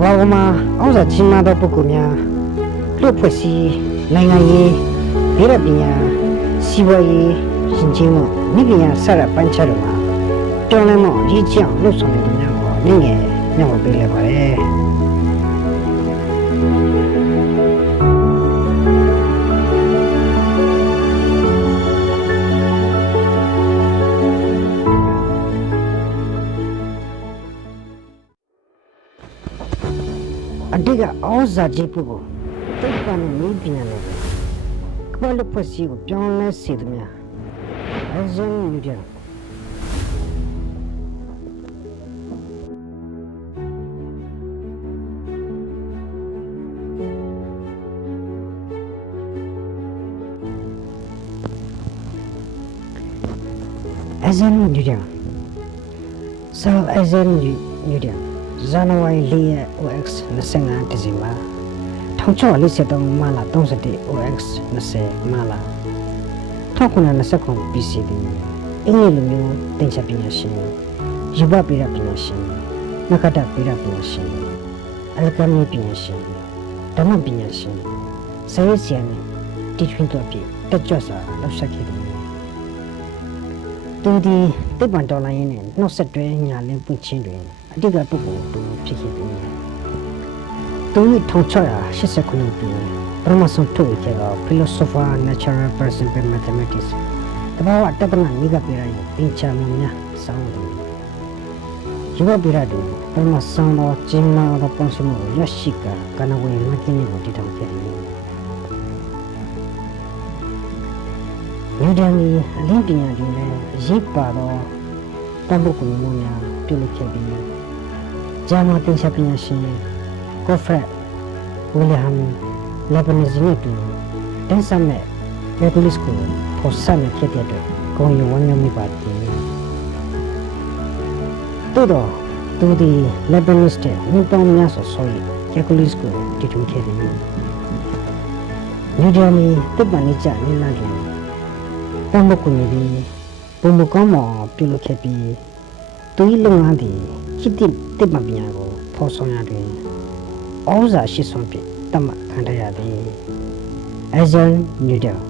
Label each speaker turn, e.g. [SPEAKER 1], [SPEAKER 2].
[SPEAKER 1] ဘာမှာအောင်စာကြီးမားသောပုဂ္ဂိုလ်များလူ့ဖွဲ့စည်းနိုင်ငံရေးပြည်ရပညာစီးပွားရေးရှင်ချင်းမှုမိပညာစရပိုင်းခြားတို့မှာပြောင်းလဲမှုရည်ကြည်အောင်လှုပ်ဆောင်နေသူများကိုနေ့ငယ်ညှောက်ပေးလိုက်ပါတယ် အတိတ်ကအောဇာကြီးပုဂ္ဂိုလ်တိတ်ကနဲ့မိပညာနဲ့ကမ္ဘာလူဖွဲ့စည်းကိုပြောင်းလဲစေသူများအဲဇန်လူကြအဲဇန်လူကြဆာအဲဇန်လူကြ ဇန်နဝါရီ၄ရက် OX 25ဒီဇင်ဘာ1643မလာ31 OX 20မလာ1929 BCD အင်္ဂလိပ်လူမျိုးတင်ဆက်ပညာရှင်ယူဘပိရပညာရှင်နခတပိရပညာရှင်အလကမီပညာရှင်ဓမ္မပညာရှင်ဆရာဆရာနဲ့တီထွင်းတော့ပြတက်ကြွစွာလှုပ်ရှားခဲ့တယ်သူဒီတိပ္ပံတော်လိုင်းနဲ့နှုတ်ဆက်တွဲညာလင်းပွင့်ချင်းတွင်အ တိတ်ကပုဂ္ဂိုလ်တူဖြစ်ခဲ့တယ်။သူ၏1689ခုနှစ်တွင်ပရမဆုံထုတ်ခဲ့သော Philosopher Natural Person by Mathematics တဘာဝတက္ကနာမိကပြရရဲ့သင်္ချာမများစောင်းတယ်။ဒီဘပြရတူပရမဆုံသောကျင်းနာသောပုံစံကိုရရှိကကနဝေမကင်းကိုတည်ထောင်ခဲ့တယ်။မြဒန်ကြီးအလင်းပညာတွင်လည်းရိပ်ပါသောတန်ဖို့ကိုမျိုးများပြုလုပ်ခဲ့ပြီး ဂျာမန်သင်္ချာပညာရှင်ကိုဖရက်ဝီလီယမ်လက်ဘနီဇနဲ့တူတန်းဆမ်းမဲ့ရဂူလစ်ကိုပေါ်ဆမ်းခဲ့တဲ့အတွက်ကိုယ်ရဝမ်းမြောက်မိပါတယ်တိုးတော့သူဒီလက်ဘနီစ်တဲ့မြပောင်းများဆိုဆိုရဂူလစ်ကိုတည်ထွင်ခဲ့တယ်ညဂျာမီတစ်ပန်နေကြနေလာတယ်တန်ဖို့ကိုနေပြီးပုံမကောင်းမပြုလုပ်ခဲ့ပြီးသူ၏လုပ်ငန်းသည် ခိတိတစ်မပညာကိုဖော်ဆောင်ရတွင်ဩဇာရှိဆုံးဖြင့်တတ်မှတ်ခံရသည်အဇန်နျူဒယ်